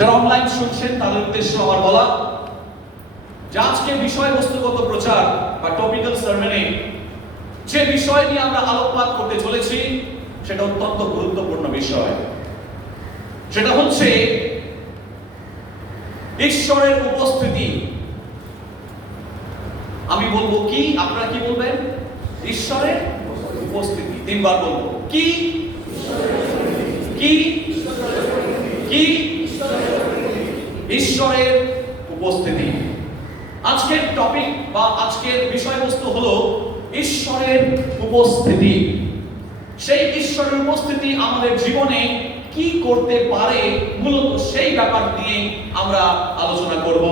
যারা অনলাইন শুনছেন তাদের উদ্দেশ্যে আমার বলা যে আজকে বিষয়বস্তুগত প্রচার বা টপিক্যাল সার্মনে যে বিষয় নিয়ে আমরা আলোকপাত করতে চলেছি সেটা অত্যন্ত গুরুত্বপূর্ণ বিষয়। সেটা হচ্ছে ঈশ্বরের উপস্থিতি। আমি বলবো কি, আপনারা কি বলবেন? ঈশ্বরের উপস্থিতি। তিনবার বলবো কি কি কি? ঈশ্বরের উপস্থিতি। আজকের টপিক বা আজকের বিষয়বস্তু হলো ঈশ্বরের উপস্থিতি। সেই ঈশ্বরের উপস্থিতি আমাদের জীবনে কি করতে পারে, মূলত সেই ব্যাপার নিয়ে আমরা আলোচনা করব।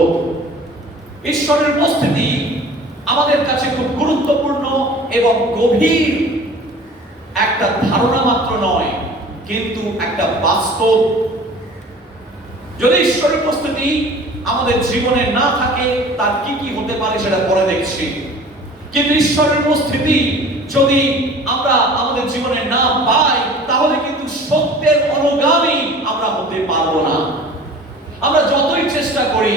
ঈশ্বরের উপস্থিতি আমাদের কাছে খুব গুরুত্বপূর্ণ এবং গভীর একটা ধারণা মাত্র নয়, কিন্তু একটা বাস্তব। যদি ঈশ্বরের উপস্থিতি আমাদের জীবনে না থাকে তার কি কি হতে পারে সেটা পরে দেখছি। কিন্তু ঈশ্বরের উপস্থিতি যদি আমরা আমাদের জীবনে না পাই তাহলে কিন্তু সত্যের অনুগামী আমরা হতে পারবো না। আমরা যতই চেষ্টা করি,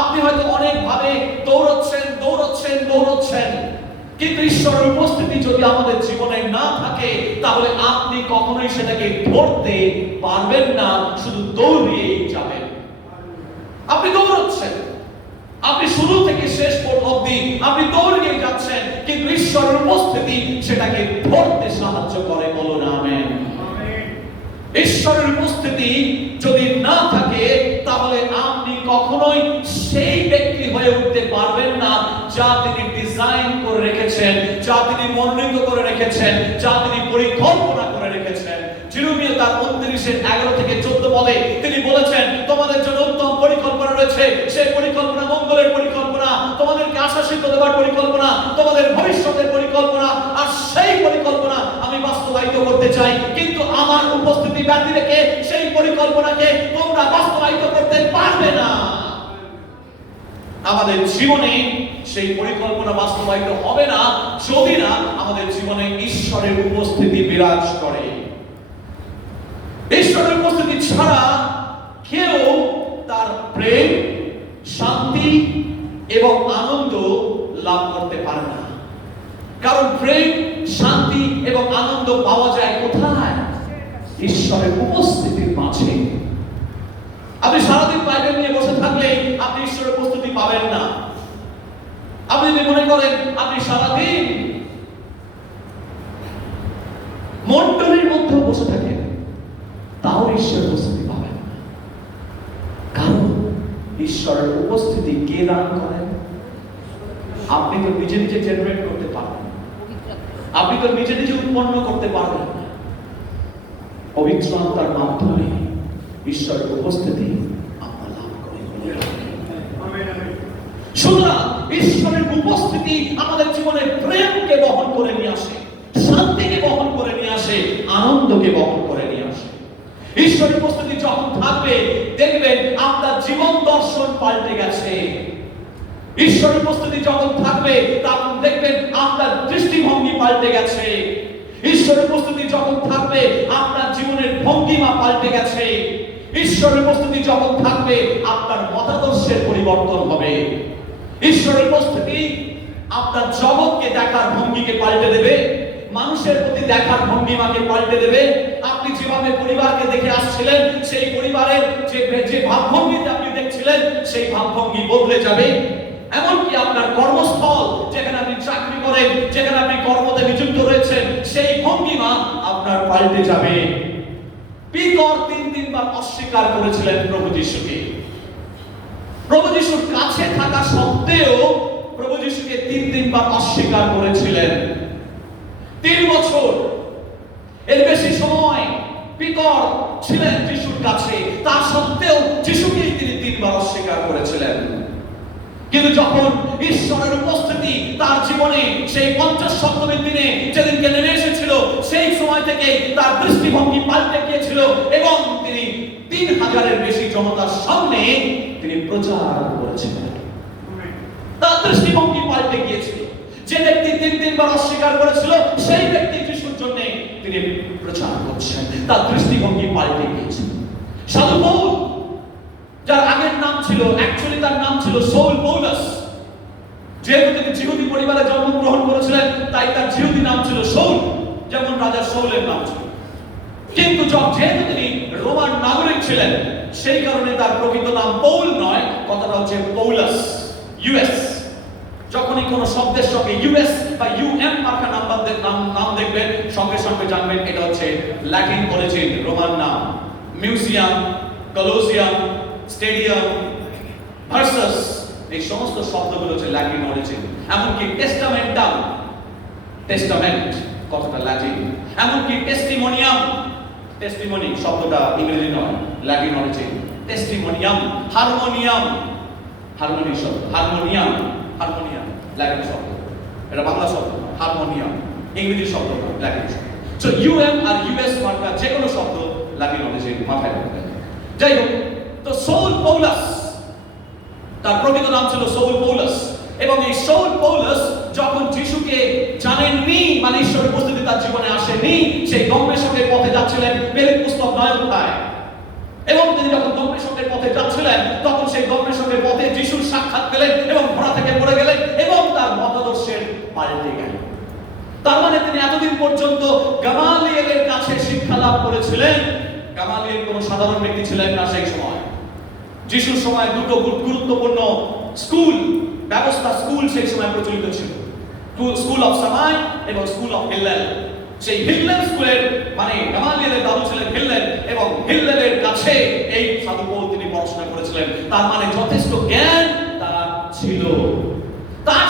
আপনি হয়তো অনেক ভাবে দৌড়চ্ছেন, কিন্তু ঈশ্বরের উপস্থিতি যদি আমাদের জীবনে না থাকে তাহলে আপনি কখনোই সেটাকে ধরতে পারবেন না, শুধু দৌড়িয়েই যাবেন। আপনি দৌড়চ্ছেন, আপনি শুরু থেকে শেষ অবধি আপনি দৌড়িয়ে যাচ্ছেন, কিন্তু ঈশ্বরের উপস্থিতি সেটাকে ধরতে সাহায্য করে। বলো না আমেন। ঈশ্বরের উপস্থিতি যদি না থাকে তাহলে আপনি কখনোই সেই ব্যক্তি হয়ে উঠতে পারবেন না যা তিনি ডিজাইন করে রেখেছেন, যা তিনি মনোনীত করে রেখেছেন, যা তিনি পরিকল্পনা করে রেখেছেন। জিরুমিয়া তার 29:11-14 পদে তিনি বলেছেন, তোমাদের জন্য উত্তম পরিকল্পনা রয়েছে। সেই পরিকল্পনা মঙ্গলের পরিকল্পনা, তোমাদেরকে আশাসিত দেওয়ার পরিকল্পনা, তোমাদের ভবিষ্যতের পরিকল্পনা। আর সেই পরিকল্পনা আমি বাস্তবায়িত করতে চাই, কিন্তু আমার উপস্থিতি ব্যতি রেখে সেই পরিকল্পনাকে তোমরা বাস্তবায়িত করতে পারবে না। আমাদের জীবনে সেই পরিকল্পনা বাস্তবায়িত হবে না যদি না আমাদের জীবনে ঈশ্বরের উপস্থিতি বিরাজ করে। ঈশ্বরের উপস্থিতি ছাড়া কেউ তার প্রেম, শান্তি এবং আনন্দ লাভ করতে পারে না। কারণ প্রেম, শান্তি এবং আনন্দ পাওয়া যায় কোথায়? ঈশ্বরের উপস্থিতির মাঝে। আপনি সারাদিন বাইবেল নিয়ে বসে থাকলে আপনি ঈশ্বরের উপস্থিতি পাবেন না। আপনি যদি মনে করেন আপনি সারাদিন মণ্ডলীর মধ্যে বসে থাকেন, তাও ঈশ্বরের উপস্থিতি পাবেন না। কারণ ঈশ্বরের উপস্থিতি কে দান করেন? আপনি তো নিজে নিজে জেনারেট করতে পারবেন, আপনি তো নিজে নিজে উৎপন্ন করতে পারবেন না। পবিত্র আত্মার মাধ্যমে ঈশ্বরের উপস্থিতি আমরা লাভ করি। সুতরাং ঈশ্বরের উপস্থিতি আমাদের জীবনে প্রেমকে বহন করে নিয়ে আসে, শান্তিকে বহন করে নিয়ে আসে, আনন্দকে বহন করে নিয়ে আসে। ঈশ্বরের উপস্থিতি যখন থাকবে দেখবেন আপনার জীবন দর্শন পাল্টে গেছে। ঈশ্বরের উপস্থিতি যখন থাকবে তখন দেখবেন আপনার দৃষ্টিভঙ্গি পাল্টে গেছে। ঈশ্বরের উপস্থিতি যখন থাকবে আপনার জীবনের ভঙ্গিমা পাল্টে গেছে। ঈশ্বরের উপস্থিতি যখন থাকবে আপনার মতাদর্শের পরিবর্তন হবে। ঈশ্বরের উপস্থিতি আপনার জগৎকে দেখার ভঙ্গিকে পাল্টে দেবে, মানুষের প্রতি দেখার ভঙ্গিমাকে পাল্টে দেবে। আপনি যেভাবে পরিবারকে দেখে আসছিলেন, সেই পরিবারের যে ভাবভঙ্গিতে আপনি দেখছিলেন, সেই ভাবভঙ্গি বদলে যাবে। এমনকি আপনার কর্মস্থল, যেখানে আপনি চাকরি করেন, যেখানে আপনি কর্মতে নিযুক্ত রয়েছেন, সেই ভঙ্গিমা আপনার পাল্টে যাবে। পিতর 3 বার অস্বীকার করেছিলেন প্রভু যিশুকে। প্রভু যিশুর কাছে থাকা সত্ত্বেও প্রভু যিশুকে 3 বার অস্বীকার করেছিলেন। 3 বছর এর বেশি সময় পিতর ছিলেন যিশুর কাছে, তা সত্ত্বেও যিশুকে তিনি 3 বার অস্বীকার করেছিলেন। কিন্তু যখন ঈশ্বরের উপস্থিতি তার জীবনে সেই 50 সপ্তমীর দিনে যেদিনকে নেমে এসেছিল, সেই সময় থেকে তার দৃষ্টিভঙ্গি পাল্টে গিয়েছিল এবং তিনি 3000-এর বেশি জনতার সামনে তিনি প্রচার করেছিলেন। তার দৃষ্টিভঙ্গি পাল্টে গিয়েছিল। যে ব্যক্তি 3 বার অস্বীকার করেছিল, সেই ব্যক্তি যিশুর জন্য তিনি প্রচার করছেন। তার দৃষ্টিভঙ্গি পাল্টে গিয়েছিল। সাধু পৌল ছিল, অ্যাকচুয়ালি তার নাম ছিল সৌল পৌলাস। যেহেতু তিনি জিহুদি পরিবারে জন্মগ্রহণ করেছিলেন, তাই তার জিহুদি নাম ছিল সৌল, যেমন রাজা সৌলের নাম ছিল। কিন্তু যেহেতু তিনি রোমান নাগরিক ছিলেন, সেই কারণে তার প্রকৃত নাম পৌল নয়, কথাটা হচ্ছে পৌলাস। ইউএস, যখনই কোনো শব্দের সঙ্গে ইউএস বা ইউএম মার্কা নাম দেখবেন, সঙ্গে সঙ্গে জানবেন এটা হচ্ছে ল্যাটিন অরিজিন, রোমান নাম। মিউজিয়াম, কলোসিয়াম, স্টেডিয়াম, ভার্সাস, এই সমস্ত শব্দগুলো হচ্ছে ল্যাটিন অরিজিন। এমনকি টেস্টামেন্টাম, টেস্টামেন্ট কথাটা ল্যাটিন। এমনকি টেস্টিমোনিয়াম, টেস্টিমনি শব্দটা ইংরেজি নয়, ল্যাটিন অরিজিন। টেস্টিমোনিয়াম, হারমোনিয়াম, হারমোনি শব্দ, হারমোনিয়াম, হারমোনিয়াম ল্যাটিন শব্দ, এটা বাংলা শব্দ, হারমোনিয়াম ইংরেজি শব্দ, ল্যাটিন শব্দ। সো ইউএম আর ইউএস মার্কা যে কোনো শব্দ ল্যাটিন অরিজিন, মাথায় রাখবেন। যাই হোক, তো সৌল পৌলাস, তার প্রকৃত নাম ছিল সৌল পৌলাস। এবং এই সৌল পৌলাস যখন যিশুকে জানেননি, মানে ঈশ্বরের উপস্থিতি তার জীবনে আসেনি, সেই দম্মেশকের পথে যাচ্ছিলেন, মেলেক পুস্তক 9 অধ্যায়। এবং তিনি যখন দম্মেশকের পথে যাচ্ছিলেন, তখন সেই দম্মেশকের পথে যিশুর সাক্ষাৎ পেলেন এবং ঘোড়া থেকে পড়ে গেলেন এবং তার মতাদর্শের পাল্টে গেল। তার মানে তিনি এতদিন পর্যন্ত গামালিয়েলের কাছে শিক্ষা লাভ করেছিলেন। গামালিয়েল কোনো সাধারণ ব্যক্তি ছিলেন না সেই সময়। যিশুর সময় দুটো গুরুত্বপূর্ণ স্কুল ব্যবস্থা, স্কুল সেই সময় প্রচলিত ছিল, স্কুল অফ সামাই এবং স্কুল অফ হিল্লেল। সেই হিল্লেল স্কুলের মানে গামালিয়েলের দাদু ছিলেন হিল্লেল, এবং হিল্লেলের কাছে এই সাধু পৌল তিনি পড়াশোনা করেছিলেন। তার মানে যথেষ্ট জ্ঞান তার ছিল। তার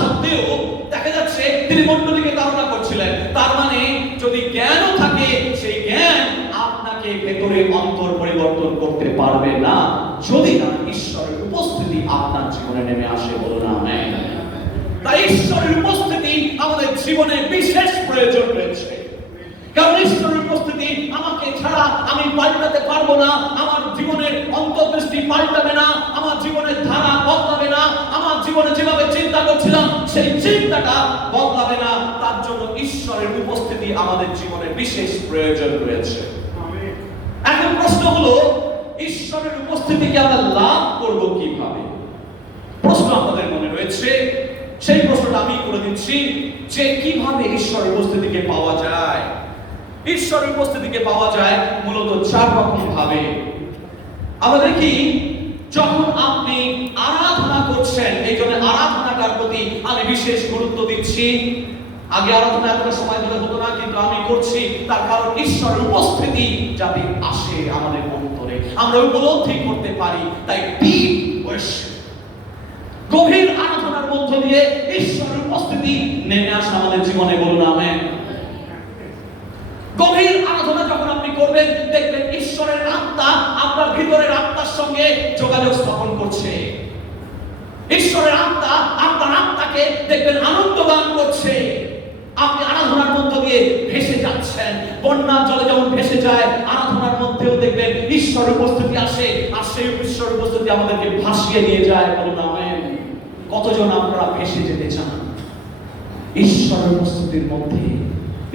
সত্ত্বেও দেখা যাচ্ছে তিনি মণ্ডলীকে ধারণা করছিলেন। তার মানে যদি জ্ঞানও থাকে, সেই জ্ঞান আপনাকে ভেতরে অন্তর পরিবর্তন করতে পারবে না, যদি না ঈশ্বরের উপস্থিতি আপনার জীবনে নেমে আসে। বলুন আমেন। তাই ঈশ্বরের উপস্থিতি আমাদের জীবনে বিশেষ প্রয়োজন রয়েছে। কারণ ঈশ্বরের উপস্থিতি আমাকে ছাড়া আমি পাল্টাতে পারবো না। আমার জীবনের অন্তর্দৃষ্টি পাল্টাবে না, আমার জীবনের ধারা বদলাবে না, আমার জীবনে যেভাবে চিন্তা করছিলাম সেই চিন্তাটা বদলাবে না। তার জন্য ঈশ্বরের উপস্থিতি আমাদের জীবনে বিশেষ প্রয়োজন রয়েছে। এখন প্রশ্ন হলো, ঈশ্বরের উপস্থিতিকে আমরা লাভ করব কিভাবে? প্রশ্ন আপনাদের মনে রয়েছে, সেই প্রশ্নটা আমি করে দিচ্ছি যে কিভাবে ঈশ্বরের উপস্থিতিকে পাওয়া যায়। ঈশ্বরের উপস্থিতিকে পাওয়া যায় মূলত 4 রকম ভাবে। আমরা দেখি, যখন আপনি আরাধনা করছেন, এই জন্য আরাধনাটার প্রতি আমি বিশেষ গুরুত্ব দিচ্ছি। আগে আরাধনা এতটা সময় ধরে হতো না, কিন্তু আমি করছি তার কারণ ঈশ্বরের উপস্থিতি যাতে আসে আমাদের অন্তরে, আমরা উপলব্ধি করতে পারি। তাই ডিপ ওয়ার্শিপ, গভীর আরাধনার মধ্য দিয়ে ঈশ্বরের উপস্থিতি নেমে আসে আমাদের জীবনে। বলুন আমেন। গভীর আরাধনা যখন আপনি করবেন, দেখবেন ঈশ্বরের আত্মা আপনার ভিতরের আত্মার সঙ্গে যোগাযোগ স্থাপন করছে। ঈশ্বরের আত্মা আপনার আত্মাকে দেখবেন আনন্দ দান করছে। আপনি আরাধনার মধ্য দিয়ে ভেসে যাচ্ছেন, বন্যার জলে যেমন ভেসে যায়, আরাধনার মধ্যেও দেখবেন ঈশ্বরের উপস্থিতি আসে, আর সেই ঈশ্বরের উপস্থিতি আমাদেরকে ভাসিয়ে নিয়ে যায়। বলুন আমেন। কতজন আপনারা ভেসে যেতে চান ঈশ্বরের উপস্থিতির মধ্যে,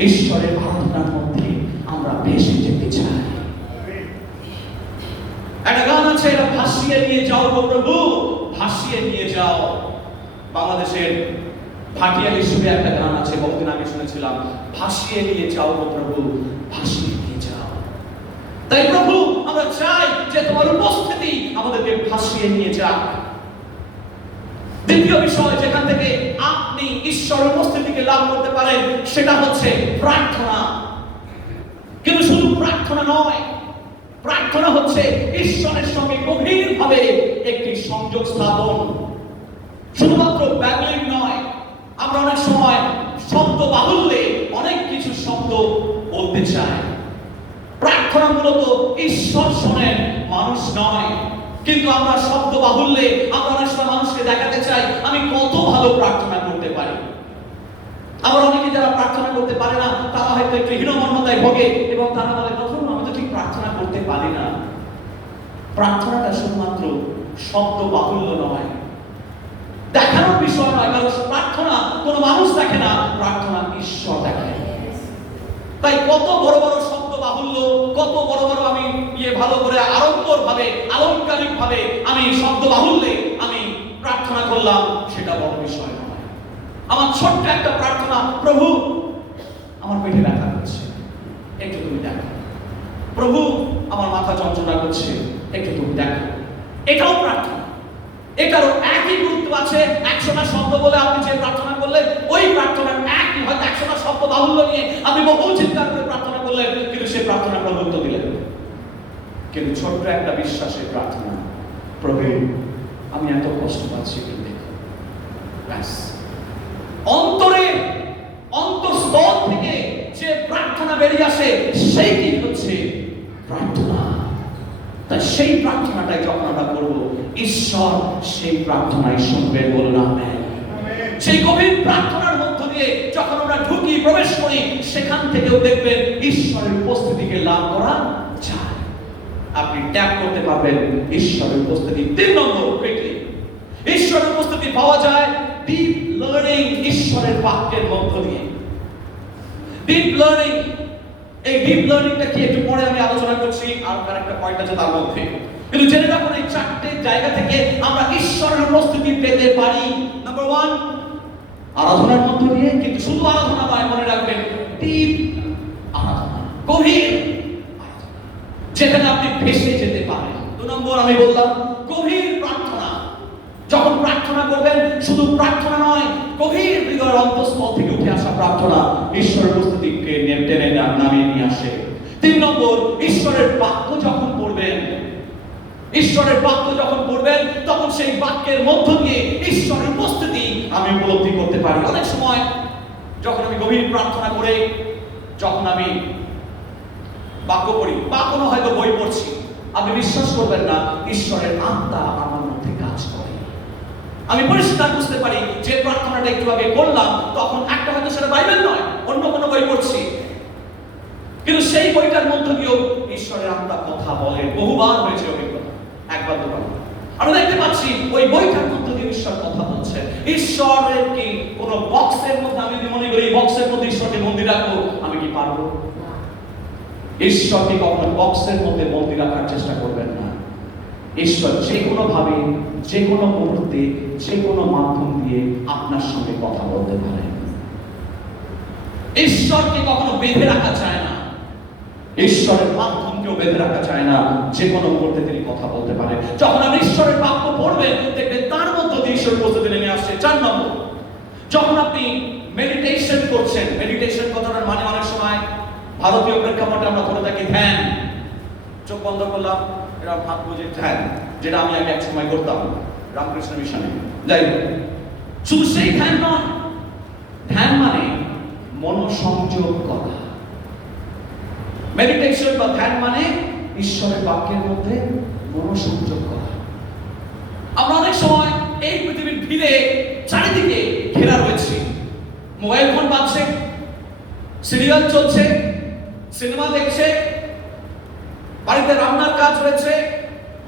ঈশ্বরের আরাধনার মধ্যে আমরা ভেসে যেতে চাই। একটা গান আছে, এটা ভাসিয়ে নিয়ে যাও গো প্রভু, ভাসিয়ে নিয়ে যাও। বাংলাদেশের ভাটিয়ালি সুরে একটা গান আছে, বহুদিন আগে শুনেছিলাম, ভাসিয়ে নিয়ে যাও গো প্রভু, ভাসিয়ে নিয়ে যাও। তাই প্রভু, আমরা চাই যে তোমার উপস্থিতি আমাদেরকে ভাসিয়ে নিয়ে যাক। দ্বিতীয় বিষয় যেখান থেকে আপনি ঈশ্বরের উপস্থিতিকে লাভ করতে পারেন, সেটা হচ্ছে প্রার্থনা। কিন্তু শুধু প্রার্থনা নয়, প্রার্থনা হচ্ছে ঈশ্বরের সঙ্গে গভীরভাবে একটি সংযোগ স্থাপন। শুধুমাত্র ব্যাবলিং নয়, আমরা অনেক সময় শব্দ বাহুল্যে অনেক কিছু শব্দ বলতে চাই। প্রার্থনা মূলত ঈশ্বর শোনেন, মানুষ নয়। কিন্তু আমরা শব্দ বাহুল্যে আমরা অনেক সময় মানুষকে দেখাতে চাই আমি কত ভালো প্রার্থনা করতে পারি। আবার অনেকে যারা প্রার্থনা করতে পারে না, তারা হয়তো একটু হীনমন্যতায় ভোগে এবং তারা বলে, প্রথম আমি তো ঠিক প্রার্থনা করতে পারি না। প্রার্থনাটা শুধুমাত্র শব্দ বাহুল্য নয়, দেখানোর বিষয় নয়। কারণ প্রার্থনা কোনো মানুষ দেখে না, প্রার্থনা ঈশ্বর দেখে। তাই কত বড় বড় শব্দ বাহুল্য, কত বড় বড় আমি ভালো করে আড়ম্বর ভাবে, আলংকারিক ভাবে আমি শব্দ বাহুল্যে আমি প্রার্থনা করলাম, সেটা বড় বিষয় নয়। আমার ছোট্ট একটা প্রার্থনা, প্রভু আমার পেটে ব্যথা করছে, একটু তুমি দেখো। প্রভু আমার মাথা যন্ত্রণা করছে, একটু তুমি দেখো। এটাও প্রার্থনা। এটারও একই গুরুত্ব আছে। 100টা শব্দ বলে আপনি যে প্রার্থনা করলেন, ওই প্রার্থনার একই, হয়তো 100টা শব্দ বাহুল্য নিয়ে আপনি বহু চিন্তা করে প্রার্থনা করলেন, কিন্তু সেই প্রার্থনা প্রভুত্ব দিলেন। কিন্তু ছোট্ট একটা বিশ্বাসের প্রার্থনা, প্রভু আমি এত কষ্ট পাচ্ছি, একটু দেখো। ব্যাস, অন্তরে অন্তঃস্থল থেকে যে প্রার্থনা বেরিয়ে আসে, সেইটি হচ্ছে প্রার্থনা। তাই সেই প্রার্থনাটাই যখন আমরা করব, ঈশ্বর সেই প্রার্থনায় শুনবেন, বলুন আমেন। সেই গভীর প্রার্থনার মধ্য দিয়ে যখন আমরা ঢুকি, প্রবেশ করি, সেখান থেকেও দেখবেন ঈশ্বরের উপস্থিতিকে লাভ করা যায়। আপনি ট্যাপ করতে পারবেন ঈশ্বরের উপস্থিতি। 3 নম্বর, কুইকলি, ঈশ্বরের উপস্থিতি পাওয়া যায় ডিপ লার্নিং, ঈশ্বরের বাক্যের মধ্য দিয়ে। ডিপ লার্নিং, এই ডিপ লার্নিংটা কি একটু পরে আমি আলোচনা করছি, আর একটা পয়েন্ট আছে তার মধ্যে। কিন্তু জেনে রাখুন, এই 4টে জায়গা থেকে আমরা ঈশ্বরের উপস্থিতি পেতে পারি। নাম্বার 1, আরাধনার মধ্য দিয়ে। কিন্তু শুধু আরাধনা নয়, মনে রাখবেন, ডিপ আরাধনা, গভীর আরাধনা, যেখানে আপনি ভেসে যেতে পারেন। 2 নম্বর আমি বললাম গভীর প্রার্থনা। যখন প্রার্থনা করবেন, শুধু প্রার্থনা নয়, গভীর হৃদয়ের অন্তঃস্থল থেকে উঠে আসা প্রার্থনা ঈশ্বরের উপস্থিতিকে টেনে নামিয়ে নিয়ে আসে। 3 নম্বর, ঈশ্বরের বাক্য যখন পড়বেন, ঈশ্বরের বাক্য যখন পড়বেন, তখন সেই বাক্যের মধ্য দিয়ে ঈশ্বরের উপস্থিতি আমি উপলব্ধি করতে পারি। অনেক সময় যখন আমি গভীর প্রার্থনা করে, যখন আমি বাক্য পড়ি বা কোনো হয়তো বই পড়ছি, আপনি বিশ্বাস করবেন না, ঈশ্বরের আত্মা আমার মধ্যে কাজ করে। আমি পরিষ্কার বুঝতে পারি যে প্রার্থনাটা একটু আগে করলাম, তখন একটা হয়তো সেটা বাইবেল নয়, অন্য কোনো বই পড়ছি, কিন্তু সেই বইটার মধ্য দিয়েও ঈশ্বরের আত্মা কথা বলেন। বহুবার হয়েছে অভিজ্ঞতা, একবার দুবার। আমরা দেখতে পাচ্ছি ওই বইটার মধ্য দিয়ে ঈশ্বর কথা বলছে। ঈশ্বরের কি কোনো বক্সের মধ্যে, আমি যদি মনে করি এই বক্সের মধ্যে ঈশ্বরকে বন্দী রাখবো, আমি কি পারবো? ঈশ্বরকে কখনো বক্সের মধ্যে বন্দী রাখার চেষ্টা করবেন না। ঈশ্বর যে কোনো ভাবে, যে কোনো মুহূর্তে, যে কোনো মাধ্যম দিয়ে আপনার সঙ্গে কথা বলতে পারেন। ঈশ্বরকে কখনো বেঁধে রাখা যায় না, ঈশ্বরের মাধ্যমকেও বেঁধে রাখা যায় না। যে কোনো মুহূর্তে তিনি কথা বলতে পারেন। যখন আপনি ঈশ্বরের বাক্য পড়বেন, দেখবেন তার মধ্য দিয়ে ঈশ্বরের উপস্থিতি নেমে আসছে। 4 নম্বর, যখন আপনি মেডিটেশন করছেন, মেডিটেশন কথাটার মানে অনেক সময় ভারতীয় প্রেক্ষাপটে আমরা ধরে থাকি ধ্যান। চোখ বন্ধ করলাম, এরা হাত বুঝে ধ্যান, যেটা আমি আগে এক সময় করতাম রামকৃষ্ণ মিশনে। যাই হোক, শুধু সেই ধ্যান নয়, ধ্যান মানে মনোসংযোগ করা। মেডিটেশন বা ধ্যান মানে ঈশ্বরের বাক্যের মধ্যে মনোসংযোগ করা। আমরা অনেক সময় এই পৃথিবীর ভিড়ে চারিদিকে ঘেরা রয়েছে, মোবাইল ফোন বাজছে, সিরিয়াল চলছে, সিনেমা দেখছে, বাড়িতে রান্নার কাজ রয়েছে,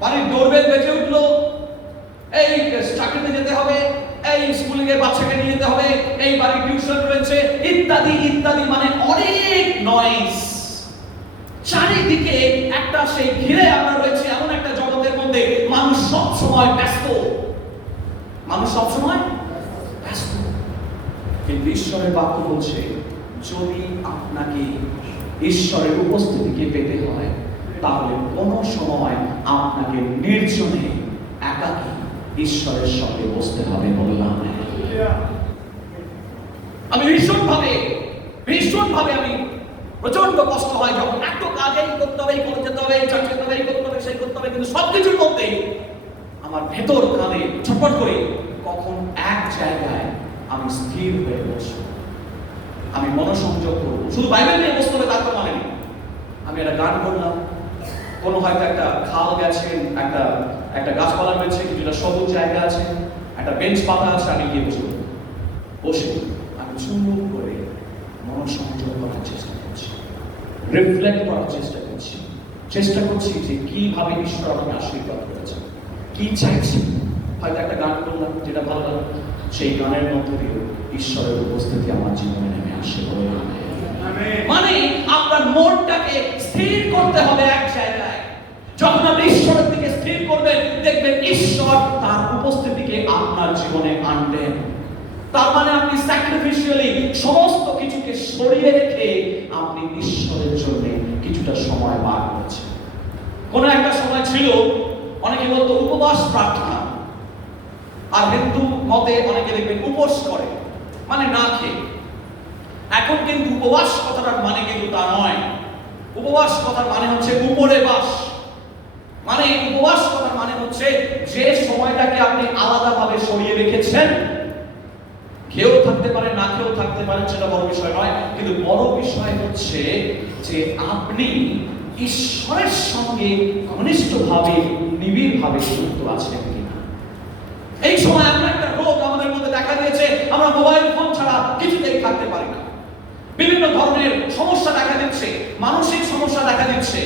বাড়ির ডোরবেল বেজে উঠলো, এই চাকরিতে যেতে হবে, এই স্কুলে গিয়ে বাচ্চাকে নিয়ে যেতে হবে, এই বাড়ির টিউশন রয়েছে, ইত্যাদি ইত্যাদি, মানে অনেক নয়েজ। চারিদিকে একটা সেই ঘিরে আমরা রয়েছে এমন একটা জগতের মধ্যে মানুষ সব সময় ব্যস্ত, মানুষ সব সময় ব্যস্ত। কিন্তু ঈশ্বরের বাক্য বলছে, যদি আপনাকে ঈশ্বরের উপস্থিতিকে পেতে হয়, তাহলে কোন সময় আপনাকে নির্জনে একাকী ঈশ্বরের সঙ্গে বসতে হবে। বললাম আমি ভীষণভাবে আমি প্রচন্ড কষ্ট হয় যখন এত কাজেই করতে হবে, করে যেতে হবে, চাকরি করতে হবে, করতে হবে, সেই করতে হবে, কিন্তু সবকিছুর মধ্যে আমার ভেতর কাঁধে ছটফট করে কখন এক জায়গায় আমি স্থির হয়ে বসবো, আমি মনোসংযোগ করবো। শুধু বাইবেল নিয়ে বসতে হবে তার তো মানে নেই। আমি একটা গান করলাম, কোনো হয়তো একটা খাল গেছে, একটা গাছপালা রয়েছে, কিছুটা সবুজ জায়গা আছে, একটা বেঞ্চ পাতা আছে, আমি গিয়ে বসে আমি চুপ করে মনোসংযোগ করার চেষ্টা করছি, রিফ্লেক্ট করার চেষ্টা করছি যে কিভাবে ঈশ্বর আমাকে আশীর্বাদ করেছে, কি চাইছি। হয়তো একটা গান করলাম যেটা ভালো লাগে, সেই গানের মধ্যে দিয়ে ঈশ্বরের উপস্থিতি আমার জীবনে নেমে আসে। মানে আপনার মনটাকে স্থির করতে হবে এক জায়গায়। দেখবেন ঈশ্বর তার উপস্থিতিকে আপনার জীবনে আনবেন। তার মানে আপনি স্যাক্রিফিশিয়ালি সমস্ত কিছুকে সরিয়ে রেখে আপনি ঈশ্বরের জন্য কিছুটা সময় বার করেছেন। কোন একটা সময় ছিল অনেকে বলতো উপবাস প্রার্থনা, আর হিন্দু মতে অনেকে দেখবেন উপোস করে, মানে না খেয়ে। এখন কিন্তু উপবাস কথাটার মানে কিন্তু তা নয়। উপবাস কথার মানে হচ্ছে উপরে বাস। মানে উপবাস কথার মানে হচ্ছে যে সময়টাকে আপনি আলাদাভাবে সরিয়ে রেখেছেন, খেয়েও থাকতে পারেন, না খেয়েও থাকতে পারেন, সেটা বড় বিষয় নয়। কিন্তু বড় বিষয় হচ্ছে যে আপনি ঈশ্বরের সঙ্গে ঘনিষ্ঠভাবে নিবিড়ভাবে যুক্ত আছেন কিনা। এই সময় এমন একটা রোগ আমাদের মধ্যে দেখা দিয়েছে, আমরা মোবাইল ফোন ছাড়া কিছুতেই থাকতে পারি না। বিভিন্ন ধরনের সমস্যা দেখা দিচ্ছে, মানসিক সমস্যা দেখা দিচ্ছে,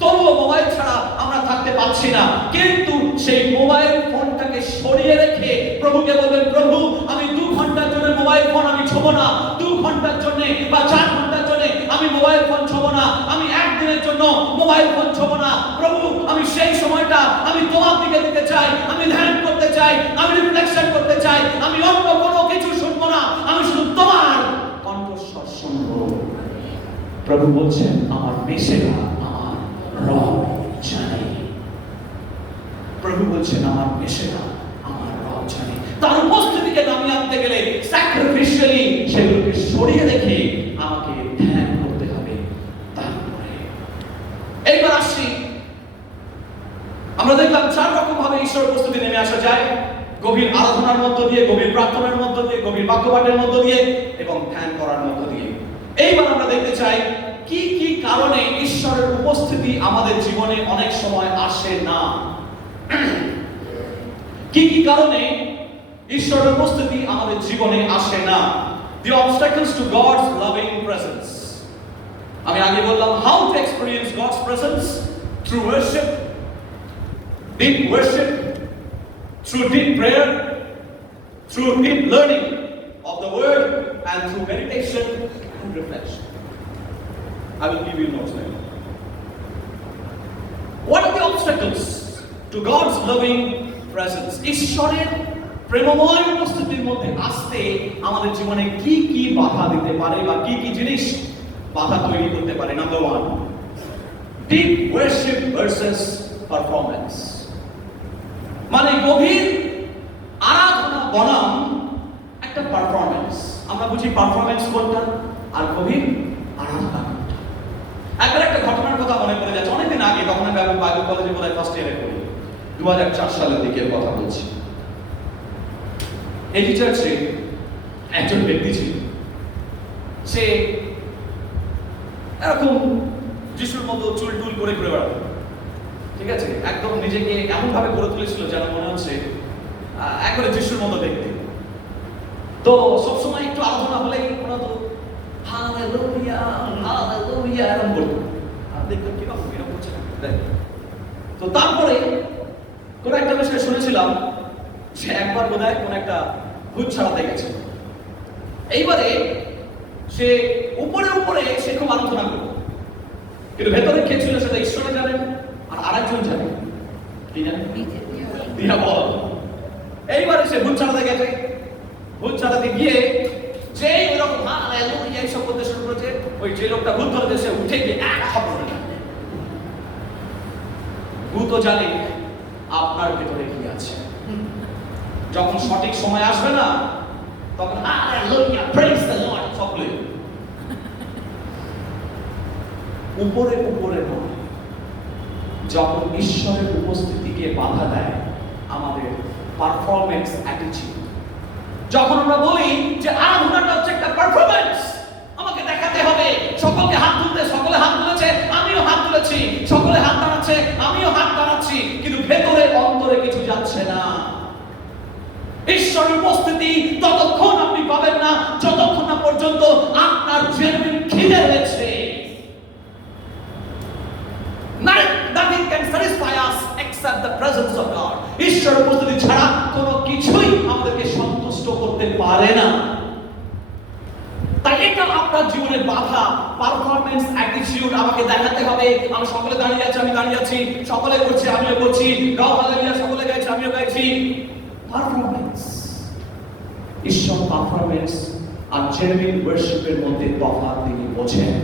তবুও মোবাইল ছাড়া আমরা থাকতে পারছি না। কিন্তু সেই মোবাইল ফোনটাকে সরিয়ে রেখে প্রভুকে বলবেন, প্রভু আমি 2 ঘন্টার জন্য মোবাইল ফোন আমি ছোবো না, 2 ঘন্টার জন্য বা 4 ঘন্টার জন্য আমি মোবাইল ফোন ছোবো না, আমি একদিনের জন্য মোবাইল ফোন ছোবো না। প্রভু আমি সেই সময়টা আমি তোমার দিকে দিতে চাই, আমি ধ্যান করতে চাই, আমি রিফ্লেকশন করতে চাই, আমি অন্য কোনো কিছু শুনবো না, আমি শুধু তোমার কণ্ঠস্বর শুনবো। প্রভু বলছেন আমার মেষেরা আমার রব জানে। প্রভু বলছেন আমার মেষেরা আমার রব জানে। তার উপস্থিতিকে নামিয়ে আনতে গেলে স্যাক্রিফিশিয়ালি সেগুলোকে সরিয়ে রেখে আমাকে ধ্যান করতে হবে। তারপরে এইবার আসি, আমরা দেখলাম 4 রকম ভাবে ঈশ্বর উপস্থিতি নেমে আসা যায়: গভীর আরাধনার মধ্য দিয়ে, গভীর প্রার্থনার মধ্য দিয়ে, গভীর বাক্যপাঠের মধ্য দিয়ে এবং ধ্যান করার মধ্য দিয়ে। এইবার আমরা দেখতে চাই কি কি কারণে ঈশ্বরের উপস্থিতি আমাদের জীবনে অনেক সময় আসে না। কি কি কারণে ঈশ্বরের উপস্থিতি আমাদের জীবনে আসে না? The obstacles to God's loving presence. আমি আগে বললাম how to experience God's presence through worship, deep worship, through deep prayer, through deep learning of the word, and through meditation and reflection. I will give you notes later. What are the obstacles to God's loving presence? ঈশ্বরের প্রেমময় উপস্থিতির মধ্যে আসতে আমাদের জীবনে কি কি বাধা দিতে পারে বা কি কি জিনিস বাধা তৈরি করতে পারে? Number 1, deep worship versus performance. মানে গভীর আরাধনা বনাম একটা পারফরম্যান্স। আমরা বুঝি পারফরম্যান্স কোনটা আর গভীর আরাধনা কোনটা। একবার একটা ঘটনার কথা মনে পড়ে যাচ্ছে, অনেকদিন আগে, তখন আমি বাইবেল কলেজে বোধহয় ফার্স্ট ইয়ারে পড়ি, 2004 সালের দিকের কথা বলছি। এই চার্চে একজন ব্যক্তি ছিল, সে এরকম যিশুর মতো চুল টুল করে ঘুরে বেড়াতো। ঠিক আছে, একদম নিজেকে এমন ভাবে গড়ে তুলেছিল যেন মনে হচ্ছে একবারে যিশুর মতো দেখতে। তো সবসময় একটু আলোচনা হলেই ওরা তো হালেলুয়া হালেলুয়া এরকম বলতো, আর দেখতাম কিরকম এরকম হচ্ছে। তো তারপরে কোন একটা বিষয়ে শুনেছিলাম সে একবার বোধহয় কোন একটা ভূত ছাড়াতে গেছে। এইবারে সে উপরে উপরে সে খুব আলোচনা করতো, কিন্তু ভেতরে কে ছিল সেটা ঈশ্বরে জানেন আর আরেকজন জানেন। কি জানেন? দিয়াবল। এইবারে সে ভূত ছাড়াতে গেছে, ভূত ছাড়াতে গিয়ে যে ওরকম হালেলুয়া এইসব করতে শুরু করেছে, ওই যে লোকটা ভূত ধরেছে সে উঠে গিয়ে এক খবর না। ভূতও জানে আপনার ভেতরে কি আছে। যখন সঠিক সময় আসবে না, তখন হালেলুয়া প্রেজ দ্য লর্ড সকলে উপরে উপরে নয়। যখন ঈশ্বরের উপস্থিতিকে বাধা দেয় আমাদের পারফরম্যান্স অ্যাটিটিউড, যখন আমরা বলি যে আরাধনাটা হচ্ছে একটা পারফরম্যান্স, আমাকে দেখাতে হবে, সকলকে হাত তুলতে, সকলে হাত তুলেছে আমিও হাত তুলেছি, সকলে হাত টানাচ্ছে আমিও হাত টানাচ্ছি, কিন্তু ভেতরে অন্তরে কিছু যাচ্ছে না। ঈশ্বরের উপস্থিতি ততক্ষণ আপনি পাবেন না যতক্ষণ না পর্যন্ত আপনার জেনুইন খিদে রয়েছে। Nothing can satisfy us except the presence of God. ঈশ্বরের উপস্থিতি ছাড়া কোনো কিছুই আমাদেরকে সন্তুষ্ট করতে পারে না। তাই এটা আপনার জীবনের বাধা পারফরম্যান্স অ্যাটিটিউড আমাকে দেখাতে হবে। আমি সকলে দাঁড়িয়ে আছে, আমি দাঁড়িয়ে আছি, সকলে করছে আমিও করছি, গাও হালেলুয়া সকলে গাইছে আমিও গাইছি। পারফরম্যান্স, ঈশ্বর পারফরম্যান্স আর জেনুইন ওয়ার্শিপের মধ্যে তফাৎ তিনি বোঝেন।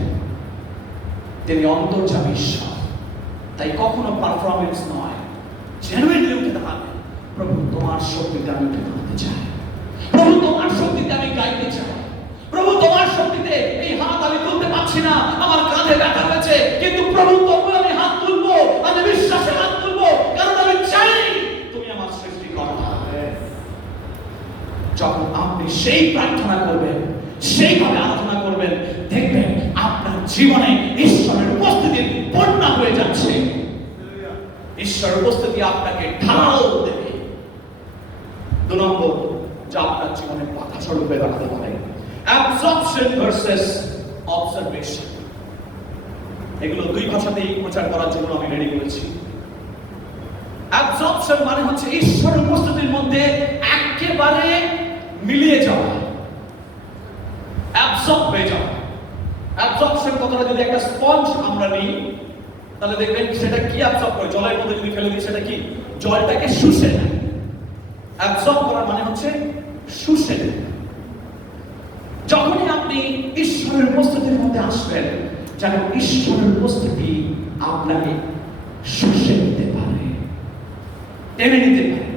তিনি অন্তর্যামী ঈশ্বর, তাই কখনো পারফরম্যান্স নয়, জেনুইনলি উঠে দাঁড়াবে। প্রভু তোমার শক্তিতে আমি উঠে দাঁড়াতে চাই, প্রভু তোমার শক্তিতে আমি গাইতে চাই, প্রভু তোমার শক্তিতে এই হাত আমি তুলতে পারছি না, আমার কাঁধে ব্যথা হয়েছে, কিন্তু প্রভু তবু আমি হাত তুলবো, আমি বিশ্বাসে হাত তুলবো, কারণ আমি চাই তুমি আমার সৃষ্টিকর্তা। যখন আপনি সেই প্রার্থনা করবেন, সেইভাবে আরাধনা করবেন, দেখবেন আপনার জীবনে ঈশ্বরের উপস্থিতি বন্যা হয়ে যাচ্ছে। ঈশ্বরের উপস্থিতি আপনাকে ঢাল দেবে। 2 নম্বর যা আপনার জীবনে বাধা স্বরূপে রাখতে পারে, অ্যাবজর্পশন ভার্সেস অবজারভেশন। এগুলো 2 ভাষাতেই প্রচার করার জন্য আমি রেডি করেছি। অ্যাবজর্পশন মানে হচ্ছে ঈশ্বরের উপস্থিতির মধ্যে একেবারে মিলিয়ে যাওয়া, অ্যাবজর্ব হয়ে যাওয়া। অ্যাবজর্পশন কথাটা যদি একটা স্পঞ্জ আমরা নিই, তাহলে দেখবেন সেটা কি অ্যাবজর্ব করে, জলের মধ্যে যদি ফেলে দিই সেটা কি জলটাকে শুষে নেয়। অ্যাবজর্ব করার মানে হচ্ছে শুষে নেয়। যখনই আপনি ঈশ্বরের উপস্থিতির মধ্যে আসবেন, যেন ঈশ্বরের উপস্থিতি আপনাকে শুষে নিতে পারে, টেনে নিতে পারে।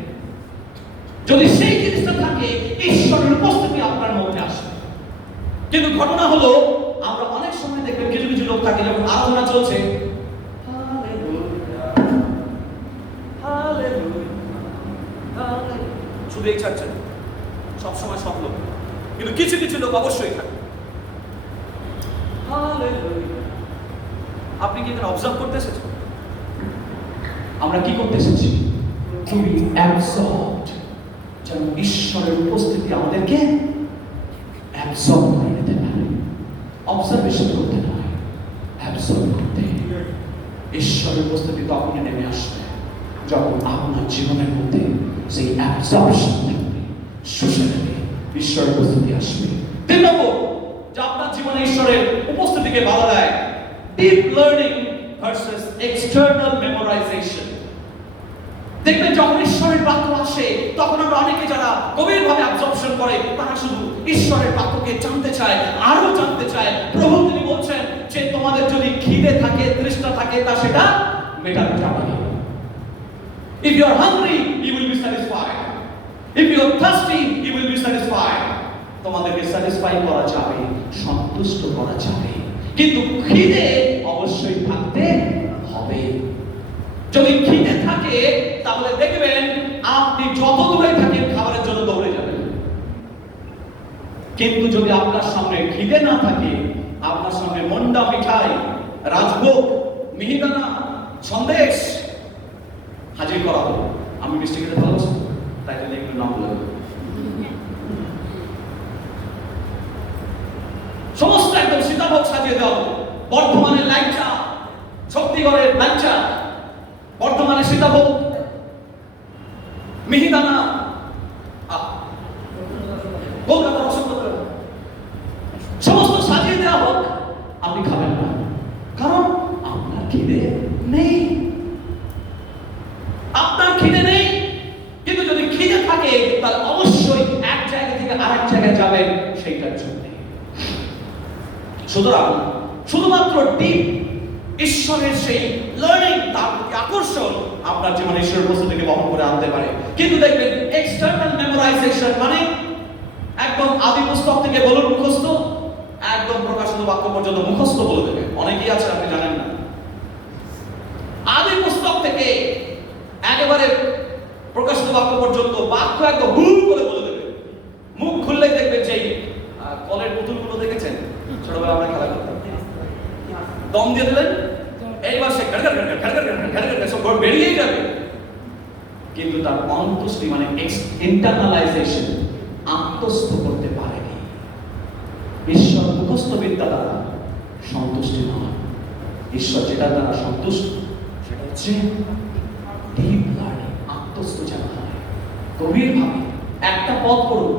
যদি সেই জিনিসটা থাকে, ঈশ্বরের উপস্থিতি আপনার মধ্যে আসবে। কিন্তু ঘটনা হলো, আমরা অনেক সময় দেখবেন কিছু কিছু লোক থাকে, যখন আরাধনা চলছে শুধু এই চাচ্ছেন সবসময় সব লোক, কিন্তু কিছু কিছু লোক অবশ্যই থাকে। আপনি কি এখানে অবজার্ভ করতে এসেছেন? আমরা কি করতে এসেছি? খুবই অ্যাবসর্বড, যেন ঈশ্বরের উপস্থিতি আমাদেরকে অ্যাবসর্ব করে নিতে পারে। অবজারভেশন করতে নয়, অ্যাবসর্ব করতে। ঈশ্বরের উপস্থিতি তখনই নেমে আসবে যখন আপনার জীবনের মধ্যে সেই অ্যাবজর্পশন থাকবে, শুষে নেবে, ঈশ্বরের উপস্থিতি আসবে। 3 নম্বর যা আপনার জীবনে ঈশ্বরের উপস্থিতিকে বাধা দেয়, deep learning versus external memorisation. দেখবেন যখন ঈশ্বরের বাক্য আসে, তখন আমরা অনেকে যারা গভীরভাবে অ্যাবজর্পশন করে, তারা শুধু ঈশ্বরের বাক্যকে জানতে চায়, আরো জানতে চায়। প্রভু তিনি বলছেন যে তোমাদের যদি খিদে থাকে, তৃষ্ণা থাকে, তা সেটা মেটাতে যাবে। If you are hungry, you will be satisfied. If you are thirsty, you will be satisfied. তোমাদেরকে স্যাটিসফাই করা যাবে, সন্তুষ্ট করা যাবে, কিন্তু খিদে অবশ্যই থাকতে হবে। যদি খিদে থাকে, তাহলে দেখবেন আপনি যত দূরে থাকেন খাবারের জন্য দৌড়ে যাবেন। কিন্তু যদি আপনার সামনে খিদে না থাকে, আপনার সামনে মন্ডা মিঠাই, রাজভোগ, মিহিদানা, সন্দেশ হাজির করা হবে। আমি মিষ্টি খেতে ভালোবাসি, তাই জন্য এগুলো নাম বলে সমস্ত একদম সীতাভোগ সাজিয়ে দেওয়া হবে। বর্ধমানের লাইচা, শক্তিগড়ের লাইচা, বর্ধমানের সীতাভোগ, মিহিদানা, কলকাতা রসগোল্লা, সমস্ত সাজিয়ে দেওয়া হোক, আপনি খাবেন না, কারণ আপনার খিদে নেই। আপনার খিদে নেই। কিন্তু যদি খিদে থাকে, তাহলে অবশ্যই এক জায়গা থেকে আরেক জায়গায় যাবেন সেইটার জন্য। সুতরাং শুধুমাত্র ডিপ ঈশ্বরের সেই লার্নিং, তার প্রতি আকর্ষণ আপনার জীবনে ঈশ্বরের উপস্থিতিকে বহন করে আনতে পারে। কিন্তু দেখবেন এক্সটার্নাল মেমোরাইজেশন মানে একদম আদি পুস্তক থেকে বলুন মুখস্থ, একদম প্রকাশিত বাক্য পর্যন্ত মুখস্থ বলে দেবে। অনেকেই আছে আপনি জানেন না, আদি পুস্তক থেকে একেবারে প্রকাশিত বাক্য পর্যন্ত বাক্য একদম হুল করে বলে দেবে। মুখ খুললেই দেখবেন যে কলের পুতুলগুলো দেখেছেন, ছোটবেলা আমরা খেলা করতাম, দম দিয়ে দিলেন, এইবার সে সব বেরিয়েই যাবে। কিন্তু তার অন্তুষ্টি মানে ইন্টারনালাইজেশন, আত্মস্থ করতে পারেনি। ঈশ্বর মুখস্থ বিদ্যা দ্বারা সন্তুষ্টি নয়, ঈশ্বর যেটা দ্বারা সন্তুষ্ট সেটা হচ্ছে ডিপ লার্নিং, আত্মস্থ জানা হয় গভীরভাবে। একটা পথ করুন,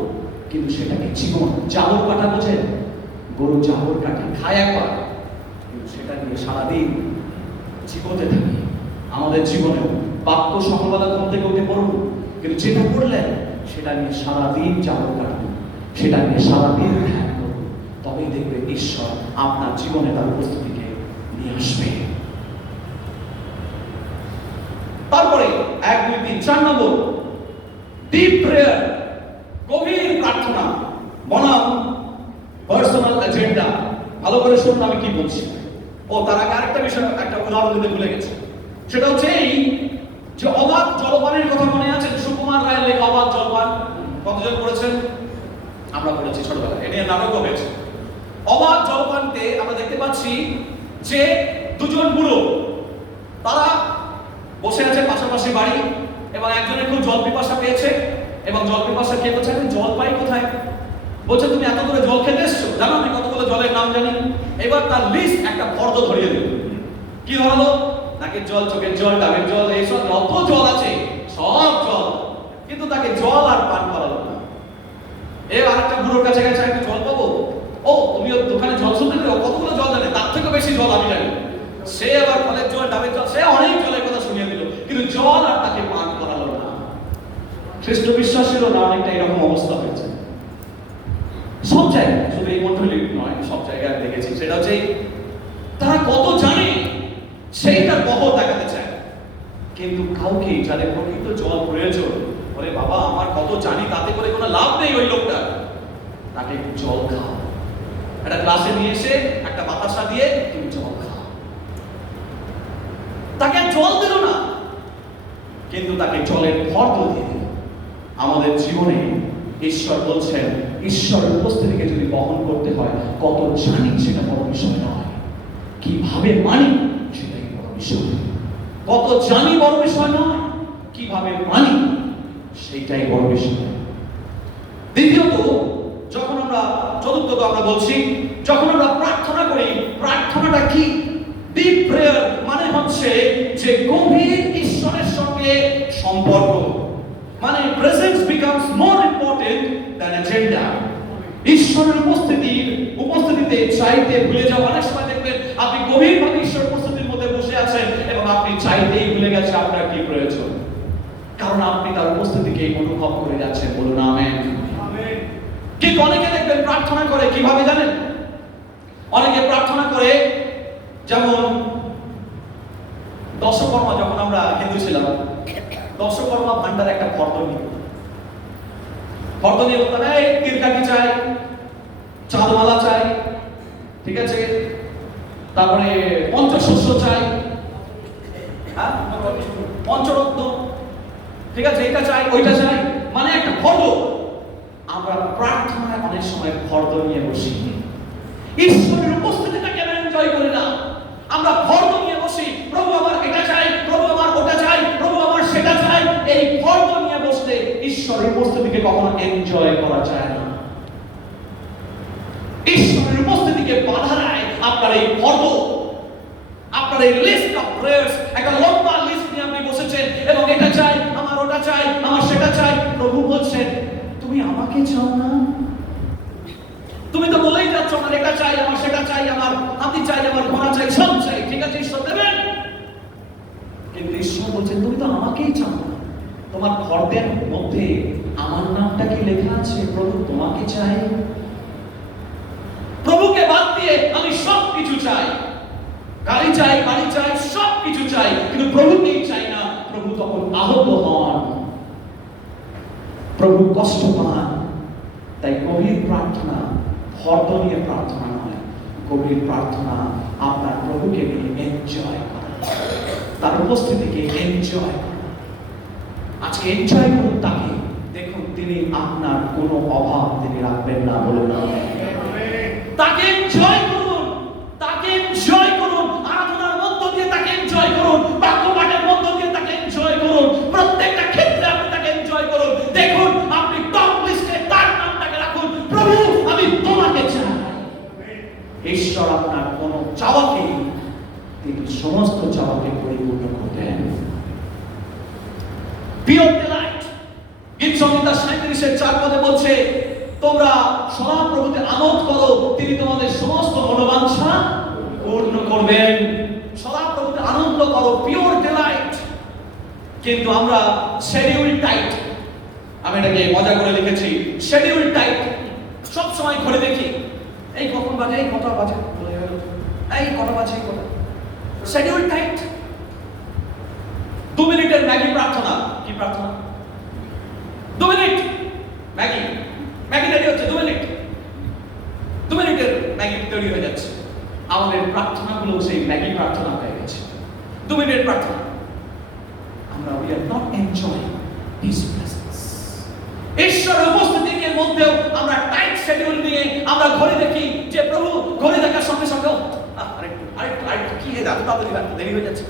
কিন্তু সেটাকে জীবন, জাবর কাটা বোঝেন, গরু জাবর কাটে খায় একবার, সেটা নিয়ে সারাদিন জীবতে থাকি। আমাদের জীবনেও বাক্য সকালবেলা ঘুম থেকে উঠে পড়ুন, কিন্তু যেটা পড়লেন সেটা নিয়ে সারাদিন চাপড় কাটুন, সেটা নিয়ে সারাদিন ধ্যান করুন, তবেই দেখবেন ঈশ্বর আপনার জীবনে তার উপস্থিতিকে নিয়ে আসবে। তারপরে 1, 2, 3, 4 নম্বর, ডিপ প্রেয়ার, গভীর প্রার্থনা বনাম পার্সোনাল এজেন্ডা। ভালো করে শুনুন আমি কি বলছি। তার আগে আরেকটা বিষয়, একটা উদাহরণ দিতে ভুলে গেছে। সেটা হচ্ছে এই যে অবাধ জলপানের কথা মনে আছে? সুকুমার রায়ের লেখা অবাধ জলপান কতজন পড়েছেন? আমরা পড়েছি ছোটবেলায়, এটা নিয়ে নাটকও হয়েছে। অবাধ জলপানতে আমরা দেখতে পাচ্ছি যে দুজন বুড়ো তারা বসে আছে পাশাপাশি বাড়ি, এবং একজনের খুব জল পিপাসা পেয়েছে, এবং জল পিপাসা খেয়ে বলছে আমি জল পাই কোথায়? বলছে তুমি এত করে জল খেতে এসছো, জানো আমি কতগুলো জলের নাম জানি। এবার তার লিস্ট একটা ফর্দ ধরিয়ে দিল। কি হলো? নাকের জল, চোখের জল, ডাবের জল, এইসব যত জল আছে সব জল, কিন্তু তাকে জল আর পান করালো না। এবার আরেকটা বুড়োর কাছে গেছে, একটু জল পাবো? তুমি ওর দোকানে জল শুনতে পেলে কতগুলো জল জানে, তার থেকে বেশি জল আমি জানি। সে আবার কলের জল, ডাবের জল, সে অনেক জলের কথা শুনিয়ে দিল, কিন্তু জল আর তাকে পান করালো না। খ্রিস্ট বিশ্বাসীরও না অনেকটা এরকম অবস্থা হয়েছে সব জায়গায়, শুধু এই মন্ডলী নয়, সব জায়গায় দেখেছি। সেটা হচ্ছে তারা কত জানে সেইটার বহর দেখাতে চায়, কিন্তু কাউকে যাদের প্রকৃত জল প্রয়োজন, বলে বাবা আমার কত জানি তাতে করে কোনো লাভ নেই, ওই লোকটা তাকে একটু জল খাও, একটা গ্লাসে নিয়ে এসে একটা বাতাসা দিয়ে তুমি জল খাও। তাকে জল দিল না, কিন্তু তাকে জলের ফর্দ দিয়ে দিল। আমাদের জীবনে ঈশ্বর বলছেন, ঈশ্বরের উপস্থিতিকে যদি বহন করতে হয়, কত জানি সেটা বড় বিষয় নয়, কিভাবে মানি সেটাই বড় বিষয়। কত জানি বড় বিষয় নয়, কিভাবে মানি সেটাই বড় বিষয়। দ্বিতীয়ত, যখন আমরা চতুর্থত আমরা বলছি, যখন আমরা প্রার্থনা করি, প্রার্থনাটা কি? ডিপ প্রেয়ার মানে হচ্ছে যে গভীর ঈশ্বরের সঙ্গে সম্পর্ক, মানে presence becomes more important than agenda. ঈশ্বরের উপস্থিতিতে চাইতে ভুলে যাওয়া। অনেক সময় দেখবেন আপনি গভীরভাবে ঈশ্বরের উপস্থিতির মধ্যে বসে আছেন এবং আপনি চাইতেই ভুলে গেছে আপনার কি প্রয়োজন, কারণ আপনি তার উপস্থিতিকে অনুভব করে যাচ্ছেন। বলুন আমেন। কিন্তু অনেকে দেখবেন প্রার্থনা করে কিভাবে জানেন? অনেকে প্রার্থনা করে যেমন দশকর্মা, যখন আমরা হিন্দু ছিলাম, দশকর্মা ভান্ডার একটা ফর্দ নিয়ে বলতাম, এই তীরকাঠি চাই, চাঁদমালা চাই, ঠিক আছে, তারপরে পঞ্চশস্য চাই, হ্যাঁ পঞ্চরত্ন, ঠিক আছে, এটা চাই ওইটা চাই, মানে একটা ফর্দ। আমরা প্রার্থনায় অনেক সময় ফর্দ নিয়ে বসি, ঈশ্বরের উপস্থিতিটাকে এনজয় করি না। আমরা ফর্দ নিয়ে বসি, প্রভু আমার এটা চাই, প্রভু আমার ওটা চাই, প্রভু আমার সেটা চাই। এই ফর্দ নিয়ে বসলে ঈশ্বরের উপস্থিতিকে কখনো এনজয় করা যায় না। ঈশ্বরের উপস্থিতিকে বাধা দেয় আপনার এই ফর্দ, আপনার এই লিস্ট অফ প্রেয়ার্স। একটা লম্বা লিস্ট নিয়ে আপনি বসেছেন এবং এটা চাই, আমার ওটা চাই, আমার সেটা চাই। প্রভু বলছেন, তুমি আমাকে চাও না? তুমি তো বলেই যাচ্ছ আমার এটা চাই, আমার সেটা চাই, আমার হাতি চাই, আমার ঘোড়া চাই, সব চাই, ঠিক আছে ঈশ্বর দেবেন। কিন্তু ঈশ্বর বলছেন তুমি তো আমাকেই চাও না। তোমার ফর্দের মধ্যে আমার নামটা কি লেখা আছে? প্রভু তোমাকে চাই। প্রভুকে বাদ দিয়ে আমি সব কিছু চাই, গাড়ি চাই, বাড়ি চাই, সব কিছু চাই, কিন্তু প্রভুকেই চাই না। প্রভু তখন আহত হন, প্রভু কষ্ট পান। তাই গভীর প্রার্থনা ফর্দ নিয়ে প্রার্থনা নয়, গভীর প্রার্থনা আপনার প্রভুকে নিয়ে এনজয় করা, তার উপস্থিতিকে এনজয় করা। আজকে এনজয় করুন তাকে, দেখুন তিনি আপনার কোনো অভাব তিনি রাখবেন না। বলুন তাকে এনজয় করুন, তাকে এনজয় করুন, আরাধনার মধ্য দিয়ে তাকে এনজয় করুন, বাক্যপাঠের মধ্য দিয়ে তাকে এনজয় করুন, প্রত্যেকটা ক্ষেত্রে আপনি তাকে এনজয় করুন। দেখুন আপনি টপ লিস্টে তার নামটাকে রাখুন, প্রভু আমি তোমাকে চাই। ঈশ্বর আপনার কোন চাওয়াকে তিনি সমস্ত চাওয়াকে পরিপূর্ণ করতেন। পিওর ডিলাইট, গীত সংহিতা 37:4 বলছে, তোমরা সদাপ্রভুতে আমোদ করো, তিনি তোমাদের সমস্ত মনোবাঞ্ছা পূর্ণ করবেন। কিন্তু আমরা শিডিউল টাইট, আমি এটাকে মজা করে লিখেছি, শিডিউল টাইট। সব সময় ঘরে দেখি এই কখন বাজে, এই কটা বাজে, এই কটা বাজে, এই কটা। Schedule tight. 2 মিনিটের ম্যাগি প্রার্থনা। কি প্রার্থনা? 2 মিনিট ম্যাগি, ম্যাগি রেডি হচ্ছে 2 মিনিট, 2 মিনিটের ম্যাগি তৈরি হয়ে যাচ্ছে। আমাদের প্রার্থনাগুলো সেই ম্যাগি প্রার্থনা হয়ে গেছে, 2 মিনিটের প্রার্থনা। আমরা we are not enjoying his presence। ঈশ্বরের উপস্থিতির মধ্যেও আমরা টাইট শিডিউল নিয়ে আমরা ঘরে দেখি যে প্রভু, ঘরে দেখার সঙ্গে সঙ্গে আরেকটু কি হে দাদা দেরি হয়ে যাচ্ছে,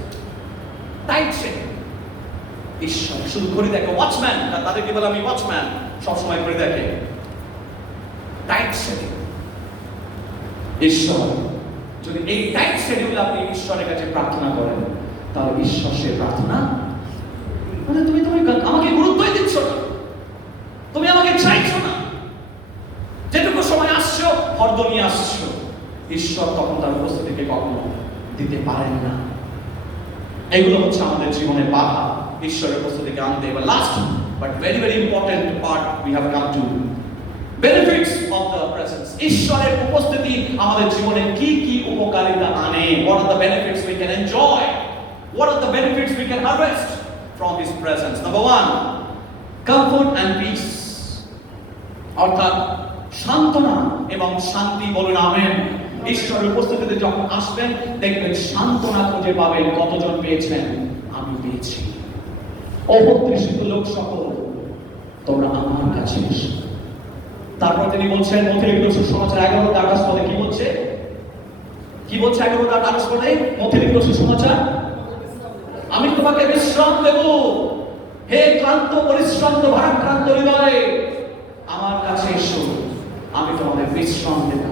টাইট শিডিউল। ঈশ্বর শুধু ঘড়ি দেখে, ওয়াচম্যান, তাদেরকে বলে আমি ওয়াচম্যান, সবসময় ঘড়ি দেখে, টাইট শিডিউল। ঈশ্বর যদি এই টাইট শিডিউলে আপনি ঈশ্বরের কাছে প্রার্থনা করেন, তাহলে ঈশ্বর সে প্রার্থনা, মানে তুমি আমাকে গুরুত্বই দিচ্ছ না, তুমি আমাকে চাইছো না, যেটুকু সময় আসছো ফর্দ নিয়ে আসছো, ঈশ্বর তখন তার উপস্থিতিকে কখনো দিতে পারেন না। এগুলো হচ্ছে আমাদের জীবনের বাধা ঈশ্বরের উপস্থিতিকে আনতে। এবার last but very very important part we have come to, benefits of the presence। ঈশ্বরের উপস্থিতি আমাদের জীবনে কি কি উপকারিতা আনে? What are the benefits we can enjoy? What are the benefits we can harvest from his presence? Number 1, comfort and peace, অর্থাৎ সান্ত্বনা এবং শান্তি। বলুন আমেন। ঈশ্বরের উপস্থিতিতে যখন আসবেন দেখবেন সান্ত্বনা খুঁজে পাবেন। কতজন পেয়েছেন? আমি পেয়েছি। অপ্রত্যাশিত লোক সকল তোমরা আমার কাছে এসো। তারপর তিনি বলছেন মথিলিখিত সুসমাচার 11:28 পদে কি বলছে? কি বলছে 11:28 পদে? মথিলিখিত সুসমাচার, আমি তোমাকে বিশ্রাম দেব, হে ক্লান্ত পরিশ্রান্ত ভারাক্রান্ত হৃদয়ে আমার কাছে এসো, আমি তোমাদের বিশ্রাম দেব।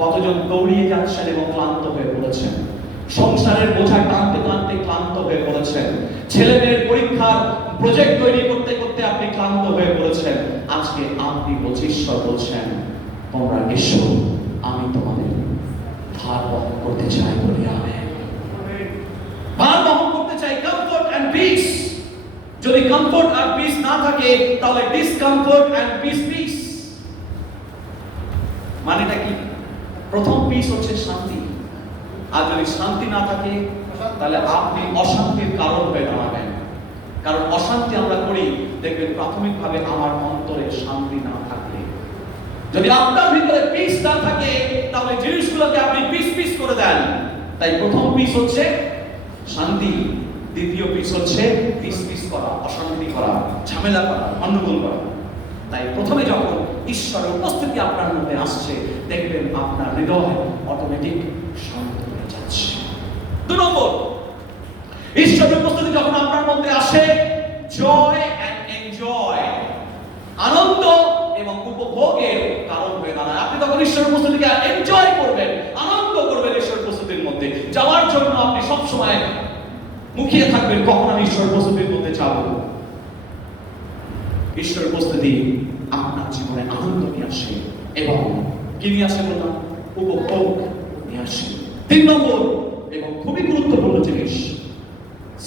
কতজন দৌড়িয়ে যাচ্ছেন এবং ক্লান্ত হয়ে পড়েছেন? সংসারের বোঝা টানতে টানতে ক্লান্ত হয়ে পড়েছেন, ছেলেমেয়ের পরীক্ষার প্রজেক্ট তৈরি করতে করতে আপনি ক্লান্ত হয়ে পড়েছেন। আজকে আপনি বলছেন, ঈশ্বর বলছেন তোমরা এসো, আমি তোমাদের ভার বহন করতে চাই। বলি আমেন। ভার বহন করতে চাই। Comfort and peace. যদি কমফোর্ট আর পিস না থাকে তাহলে ডিসকমফোর্ট এন্ড পিস। মানেটা কি? প্রথম পিস হচ্ছে শান্তি, আর যদি শান্তি না থাকে তাহলে আপনি অশান্তির কারণ হয়ে দাঁড়াবেন। কারণ অশান্তি আমরা করি, দেখবেন প্রাথমিকভাবে আমার অন্তরে শান্তি না থাকলে, যদি আপনার ভিতরে পিস না থাকে তাহলে জিনিসগুলোকে আপনি পিস করে দেন। তাই প্রথম পিস হচ্ছে শান্তি, দ্বিতীয় পিস হচ্ছে পিস করা, অশান্তি করা, ঝামেলা করা, গন্ডগোল করা। তাই প্রথমে যখন ঈশ্বরের উপস্থিতি আপনার মধ্যে আসছে দেখবেন আপনার হৃদয় অটোমেটিক শান্ত হয়ে যাচ্ছে। 2 নম্বর, ঈশ্বরের উপস্থিতি যখন আপনার মধ্যে আসে, জয় এন্ড এনজয়, আনন্দ এবং উপভোগের কারণ হয়ে দাঁড়ায়। আপনি তখন ঈশ্বরের উপস্থিতিকে এনজয় করবেন, আনন্দ করবেন ঈশ্বরের উপস্থিতির মধ্যে যাওয়ার জন্য। আপনি সব সময় মুখিয়ে থাকবেন কখন আমি ঈশ্বরের উপস্থিতির মধ্যে যাব। ঈশ্বরের উপস্থিতি আপনার জীবনে আনন্দ নিয়ে আসে এবং কি নিয়ে আসে বললাম? উপভোগ নিয়ে আসে। 3 নম্বর এবং খুবই গুরুত্বপূর্ণ জিনিস,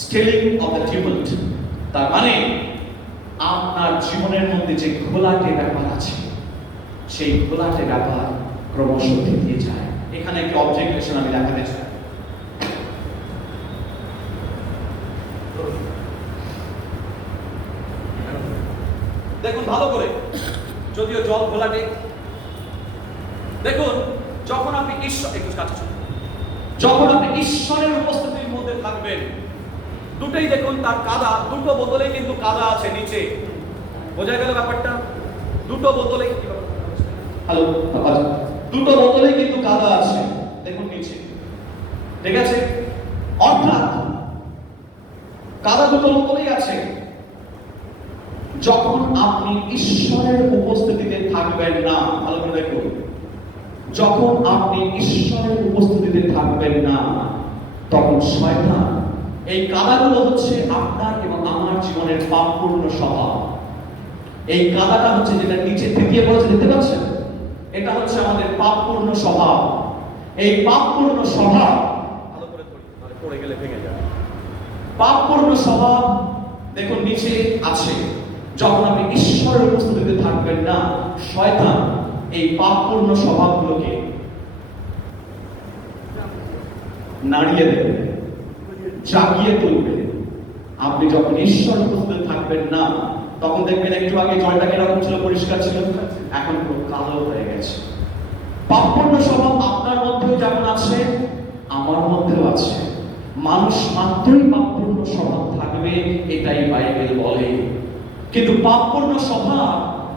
স্কেলিং অফ দ্য টিউবল্ট। তার মানে আপনার জীবনের মধ্যে যে ঘোলাটে ব্যাপার আছে, সেই ঘোলাটে ব্যাপার ক্রমশ দিয়ে যায়। এখানে একটি অবজেক্টিভেশন আমি দেখাতে চাই। দেখুন ভালো করে, যদিও জল ঘোলাটে। দেখুন যখন আপনি যখন আপনি ঈশ্বরের উপস্থিতির মধ্যে থাকবেন, দুটোই দেখুন তার কাদা, দুটো বোতলেই কিন্তু কাদা আছে নিচে। বোঝা গেল ব্যাপারটা? দুটো বোতলেই, হ্যালো, দুটো বোতলেই কিন্তু কাদা আছে, দেখুন নিচে। ঠিক আছে? অর্থাৎ কাদা দুটো বোতলেই আছে। যখন আপনি ঈশ্বরের উপস্থিতিতে থাকবেন না, ভালো করে দেখুন, যখন আপনি ঈশ্বরের উপস্থিতিতে থাকবেন না তখন শয়তান, এই কাদাগুলো হচ্ছে আপনার এবং আমার জীবনের পাপপূর্ণ স্বভাব। এই কাদাটা হচ্ছে যেটা নিচে তৃতীয় বলেছে, দেখতে পাচ্ছেন? এটা হচ্ছে আমাদের পাপপূর্ণ স্বভাব। এই পাপপূর্ণ স্বভাব, ভালো করে ধরি, পড়ে গেলে ভেঙে যাবে। পাপপূর্ণ স্বভাব দেখুন নিচে আছে, যখন আপনি ঈশ্বরের উপস্থিতিতে থাকবেন না, শয়তান এই পাপপূর্ণ স্বভাবগুলোকে নাড়িয়ে দেবে, জাগিয়ে তুলবে। আপনি যখন ঈশ্বর উপস্থিতিতে থাকবেন না, তখন দেখবেন একটু আগে জলটা কিরকম ছিল, পরিষ্কার ছিল, এখন পুরো কালো হয়ে গেছে। পাপপূর্ণ স্বভাব আপনার মধ্যেও যেমন আছে, আমার মধ্যেও আছে। মানুষ মাত্রই পাপপূর্ণ স্বভাব থাকবে, এটাই বাইবেল বলে। কিন্তু পাপপূর্ণ স্বভাব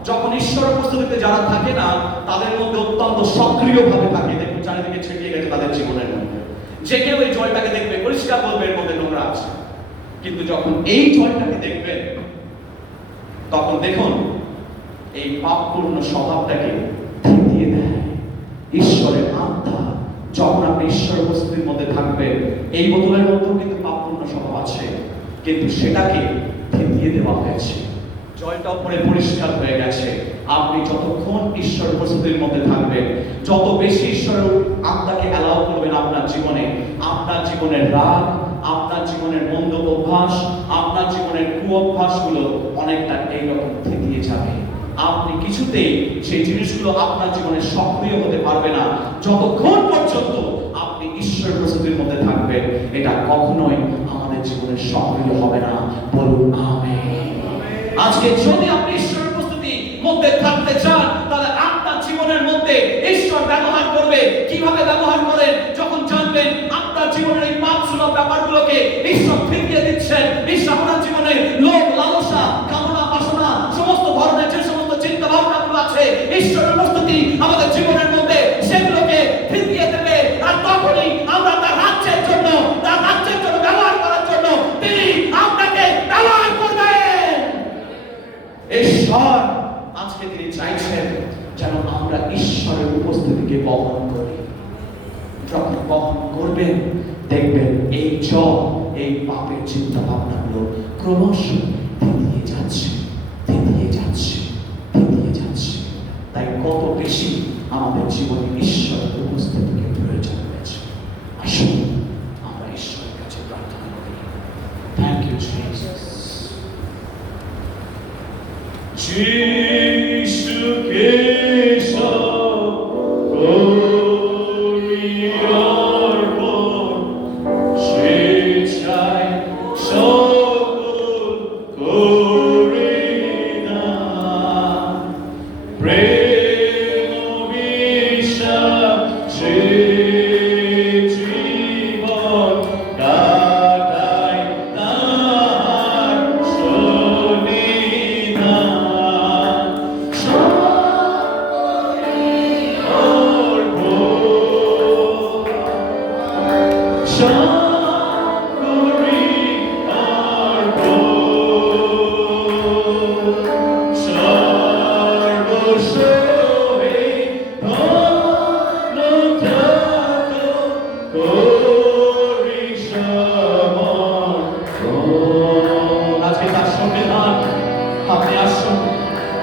যখন ঈশ্বর উপস্থিতিতে যারা থাকে না, তাদের মধ্যে অত্যন্ত সক্রিয়ভাবে থাকে। দেখুন চারিদিকে ছিটিয়ে গেছে তাদের জীবনের মধ্যে। যে কেউ এই জলটাকে দেখবে, পরিষ্কার বলবে এর মধ্যে নোংরা আছে। কিন্তু যখন এই জলটাকে দেখবেন, তখন দেখুন এই পাপপূর্ণ স্বভাবটাকে থিতিয়ে দেয় ঈশ্বরের আত্মা। যখন আপনি ঈশ্বর উপস্থিতির মধ্যে থাকবেন, এই বোতলের মধ্যেও কিন্তু পাপপূর্ণ স্বভাব আছে, কিন্তু সেটাকে থিতিয়ে দেওয়া হয়েছে, জলটা উপরে পরিষ্কার হয়ে গেছে। আপনি যতক্ষণ ঈশ্বর উপস্থিতির মধ্যে থাকবেন, যত বেশি ঈশ্বরের আত্মাকে অ্যালাউ করবেন আপনার জীবনে, আপনার জীবনের রাগ, আপনার জীবনের মন্দ অভ্যাস, আপনার জীবনের কুঅভ্যাসগুলো অনেকটা এইরকম থিতিয়ে যাবে। আপনি কিছুতেই সেই জিনিসগুলো আপনার জীবনে সক্রিয় হতে পারবে না যতক্ষণ পর্যন্ত আপনি ঈশ্বরের উপস্থিতির মধ্যে থাকবেন। এটা কখনোই আমাদের জীবনে সক্রিয় হবে না। বলুন আমেন। আজকে যদি আপনি ঈশ্বরের উপস্থিতির মধ্যে থাকতে চান, তাহলে আপনার জীবনের মধ্যে ঈশ্বর ব্যবহার করবে। কিভাবে ব্যবহার করেন? যখন জানবেন আপনার জীবনের এই পাপসুলভ ব্যাপারগুলোকে ঈশ্বর ফিরিয়ে দিচ্ছেন। ঈশ্বর আপনার জীবনে লোভ, লালসা, কামনা, বাসনা, সমস্ত ধরনের যে সমস্ত চিন্তা ভাবনাগুলো আছে, ঈশ্বরের উপস্থিতি আমাদের জীবনের মধ্যে সেগুলোকে ফিরিয়ে দেবে। আর তখনই আমরা তার রাজ্যের জন্য ব্যবহার করার জন্য তিনি আপনাকে ব্যবহার করবেন। ঈশ্বর আজকে তিনি চাইছেন যেন আমরা ঈশ্বরের উপস্থিতিকে বহন করি। যখন বহন করবেন, দেখবেন এই জল, এই পাপের চিন্তা ভাবনাগুলো ক্রমশ থিতিয়ে যাচ্ছে, থিতিয়ে যাচ্ছে, থিতিয়ে যাচ্ছে। তাই কত বেশি আমাদের জীবনে ঈশ্বরের উপস্থিতিকে প্রয়োজন রয়েছে। আসুন আমরা ঈশ্বরের কাছে প্রার্থনা করি। Thank you Jesus. যিশুকে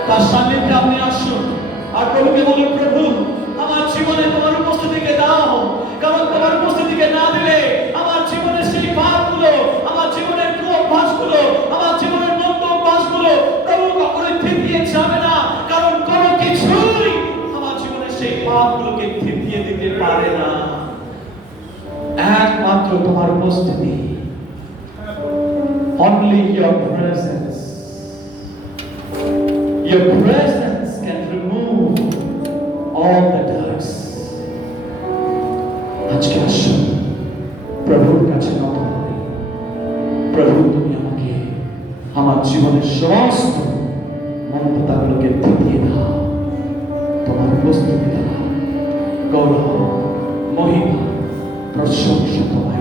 তার সান্নিধ্যে আপনি আসুন আর প্রভুকে বলুন, প্রভু আমার জীবনে তোমার উপস্থিতিকে দাও, কারণ তোমার উপস্থিতিকে না দিলে আমার জীবনের সেই পাপগুলো, আমার জীবনের কুঅভ্যাসগুলো, আমার জীবনের মন্দ অভ্যাসগুলো প্রভু কখনোই থিতিয়ে যাবে না। কারণ কোনো কিছুই আমার জীবনের সেই পাপগুলোকে থিতিয়ে দিতে পারে না, একমাত্র তোমার উপস্থিতি। Only your presence. Your presence can remove all the dust. আজকে আসুন প্রভুর কাছে নত হই। প্রভু তুমি আমাকে আমার জীবনের সমস্ত মন্দতাগুলোকে থিতিয়ে দাও, তোমার উপস্থিতি দাও। গৌরব, মহিমা, প্রশংসা তোমায়।